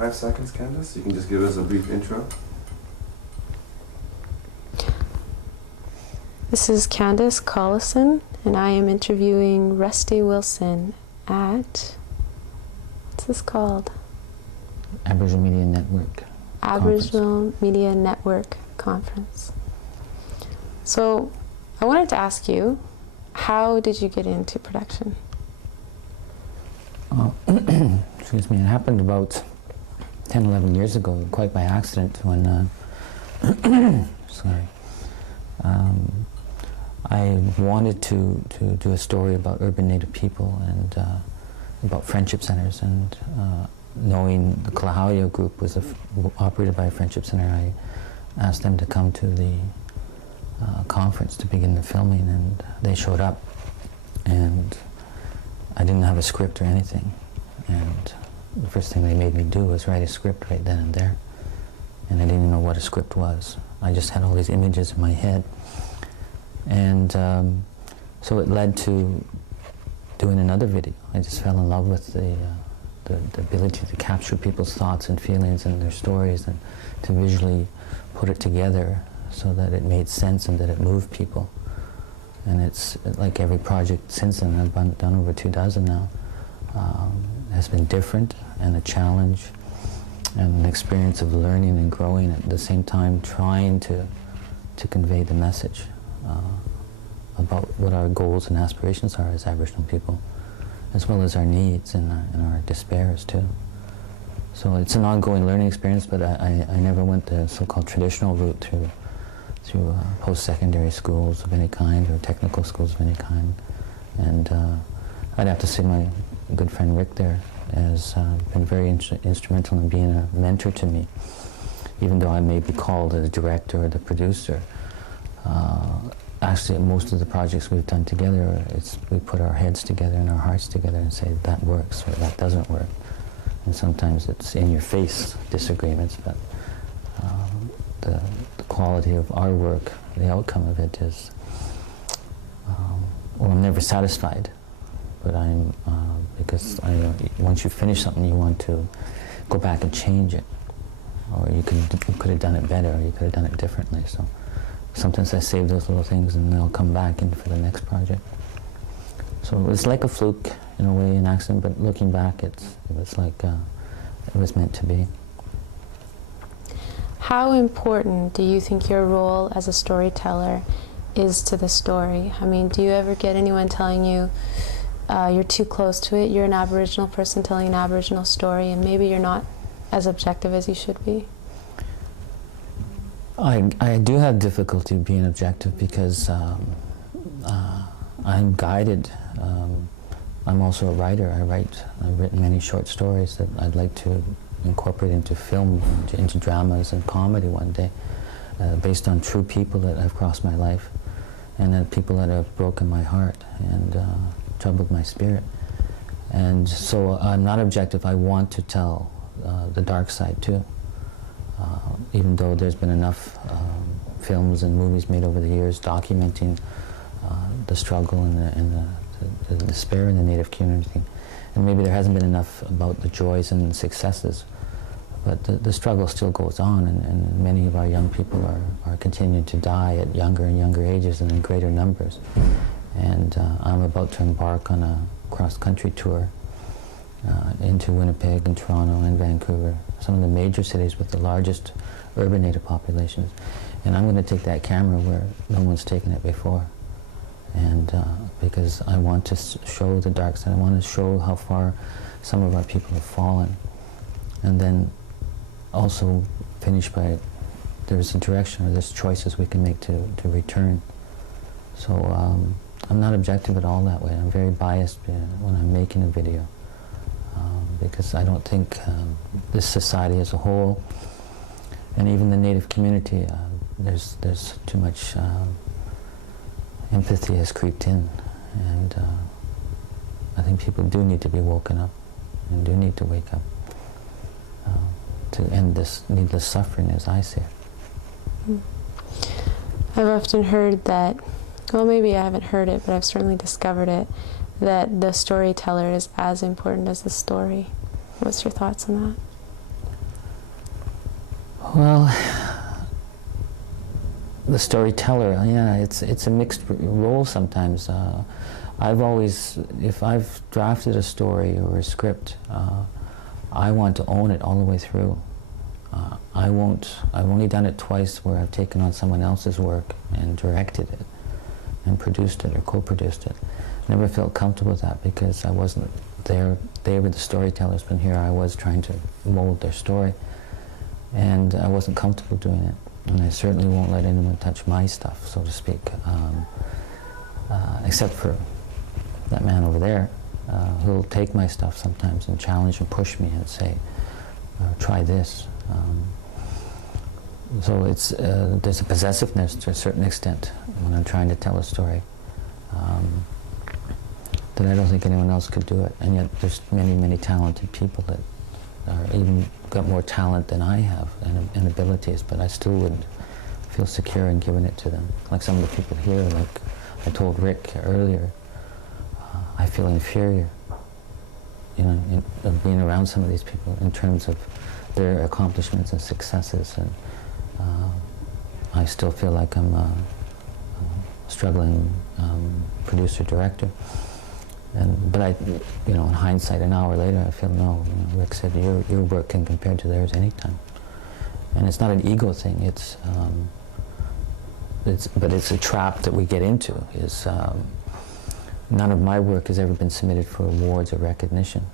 5 seconds, Candace. You can just give us a brief intro. This is Candace Collison, and I am interviewing Rusty Wilson at, what's this called? Aboriginal Media Network. Aboriginal Media Network Conference. So, I wanted to ask you, how did you get into production? Excuse me, it happened about 10, 11 years ago, quite by accident, when, sorry, I wanted to do a story about urban Native people and about friendship centers, and knowing the Kalahauya group was operated by a friendship center, I asked them to come to the conference to begin the filming, and they showed up, and I didn't have a script or anything, and the first thing they made me do was write a script right then and there, and I didn't even know what a script was. I just had all these images in my head, and so it led to doing another video. I just fell in love with the ability to capture people's thoughts and feelings and their stories, and to visually put it together so that it made sense and that it moved people. And it's like every project since then, I've done over 24 now, has been different and a challenge and an experience of learning and growing, at the same time trying to convey the message about what our goals and aspirations are as Aboriginal people, as well as our needs and our despairs too. So it's an ongoing learning experience, but I never went the so-called traditional route through post-secondary schools of any kind or technical schools of any kind. And I'd have to say my good friend Rick there has been very instrumental in being a mentor to me, even though I may be called the director or the producer. Actually, most of the projects we've done together, we put our heads together and our hearts together and say that works or that doesn't work. And sometimes it's in-your-face disagreements, but the quality of our work, the outcome of it is, well, I'm never satisfied, but I'm, because once you finish something, you want to go back and change it, or you could have done it better, or you could have done it differently. So sometimes I save those little things and they'll come back in for the next project. So it's like a fluke in a way, an accident, but looking back, it was like it was meant to be. How important do you think your role as a storyteller is to the story? I mean, do you ever get anyone telling you you're too close to it, you're an Aboriginal person telling an Aboriginal story, and maybe you're not as objective as you should be? I do have difficulty being objective because I'm guided. I'm also a writer. I've written many short stories that I'd like to incorporate into film, into dramas and comedy one day, based on true people that have crossed my life, and people that have broken my heart and troubled my spirit. And so I'm not objective. I want to tell the dark side too. Even though there's been enough films and movies made over the years documenting the struggle and the despair in the Native community. And maybe there hasn't been enough about the joys and successes, but the struggle still goes on, and many of our young people are continuing to die at younger and younger ages and in greater numbers. And I'm about to embark on a cross-country tour into Winnipeg and Toronto and Vancouver, some of the major cities with the largest urban Native populations. And I'm going to take that camera where no one's taken it before. And because I want to show the dark side, I want to show how far some of our people have fallen. And then also finish by, there's a direction or there's choices we can make to return. So I'm not objective at all that way. I'm very biased when I'm making a video. Because I don't think this society as a whole, and even the Native community, there's too much empathy has creeped in, and I think people do need to be woken up and do need to wake up to end this needless suffering, as I see it. I've often heard that, well, maybe I haven't heard it, but I've certainly discovered it, that the storyteller is as important as the story. What's your thoughts on Well, the storyteller, yeah, it's a mixed role sometimes. I've always, if I've drafted a story or a script, I want to own it all the way through. I've only done it twice where I've taken on someone else's work and directed it and produced it or co-produced it. Never felt comfortable with that because I wasn't there. They were the storytellers, but here I was trying to mold their story. And I wasn't comfortable doing it. And I certainly won't let anyone touch my stuff, so to speak, except for that man over there. He'll take my stuff sometimes and challenge and push me and say, try this. So it's, there's a possessiveness to a certain extent when I'm trying to tell a story that I don't think anyone else could do it. And yet there's many, many talented people that are even got more talent than I have and abilities, but I still wouldn't feel secure in giving it to them. Like some of the people here, like I told Rick earlier, I feel inferior, you know, of being around some of these people in terms of their accomplishments and successes, and I still feel like I'm a struggling producer-director. But I, you know, in hindsight, an hour later, I feel no. You know, Rick said your work can compare to theirs anytime, and it's not an ego thing. But it's a trap that we get into. Is none of my work has ever been submitted for awards or recognition,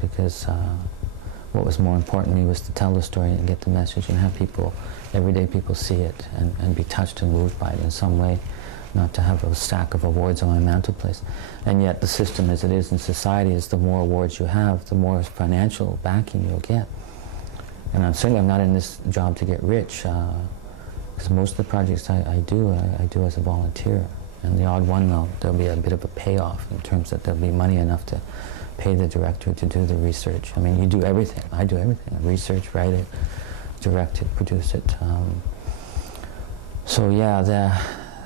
because what was more important to me was to tell the story and get the message and have people, everyday people, see it and be touched and moved by it in some way. Not to have a stack of awards on my mantelpiece. And yet the system as it is in society is the more awards you have, the more financial backing you'll get. And I'm not in this job to get rich, because most of the projects I do as a volunteer. And the odd one, there'll be a bit of a payoff in terms that there'll be money enough to pay the director to do the research. I mean, you do everything. I do everything. I research, write it, direct it, produce it. So yeah,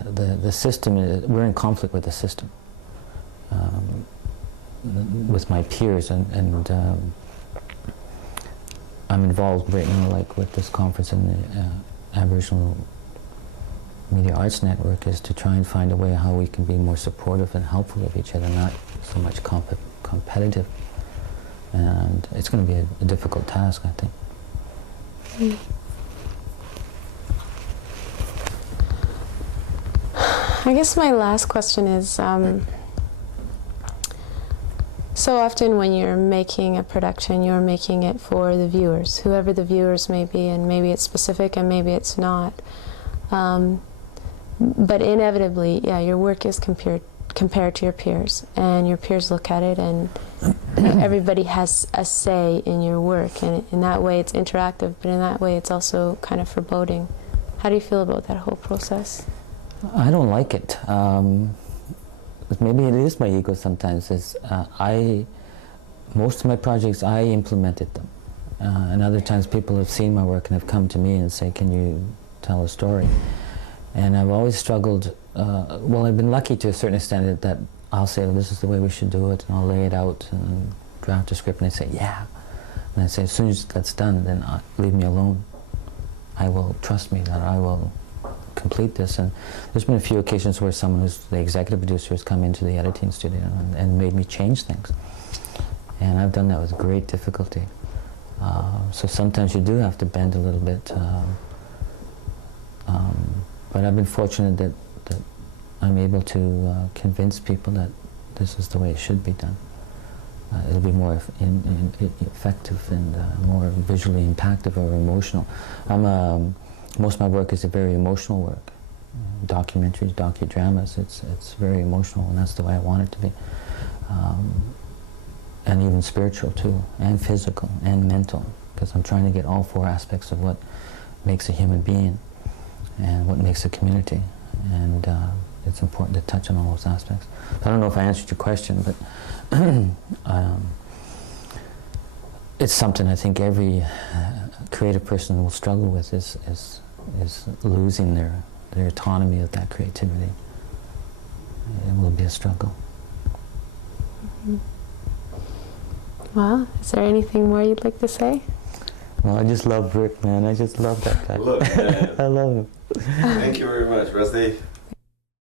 the system, we're in conflict with the system, with my peers, and I'm involved right now, like with this conference in the Aboriginal Media Arts Network, is to try and find a way how we can be more supportive and helpful of each other, not so much competitive. And it's going to be a difficult task, I think. Mm. I guess my last question is, so often when you're making a production, you're making it for the viewers, whoever the viewers may be, and maybe it's specific and maybe it's not. But inevitably, yeah, your work is compared to your peers, and your peers look at it, and everybody has a say in your work, and in that way it's interactive, but in that way it's also kind of foreboding. How do you feel about that whole process? I don't like it. Maybe it is my ego sometimes. Most of my projects, I implemented them. And other times people have seen my work and have come to me and say, can you tell a story? And I've always struggled, well, I've been lucky to a certain extent that I'll say, well, this is the way we should do it, and I'll lay it out and draft a script, and they say, yeah. And I say, as soon as that's done, then leave me alone. I will, trust me that I will complete this. And there's been a few occasions where someone who's the executive producer has come into the editing studio and made me change things. And I've done that with great difficulty. So sometimes you do have to bend a little bit. But I've been fortunate that I'm able to convince people that this is the way it should be done. It'll be more effective and more visually impactful or emotional. Most of my work is a very emotional work. Documentaries, docudramas, it's very emotional, and that's the way I want it to be. And even spiritual too, and physical, and mental, because I'm trying to get all four aspects of what makes a human being and what makes a community. And it's important to touch on all those aspects. I don't know if I answered your question, but it's something I think every creative person will struggle with, is losing their autonomy of that creativity. It will be a struggle. Mm-hmm. Well, is there anything more you'd like to say? Well, I just love Rick, man. I just love that guy. Look, man. I love him. Thank you very much, Rusty.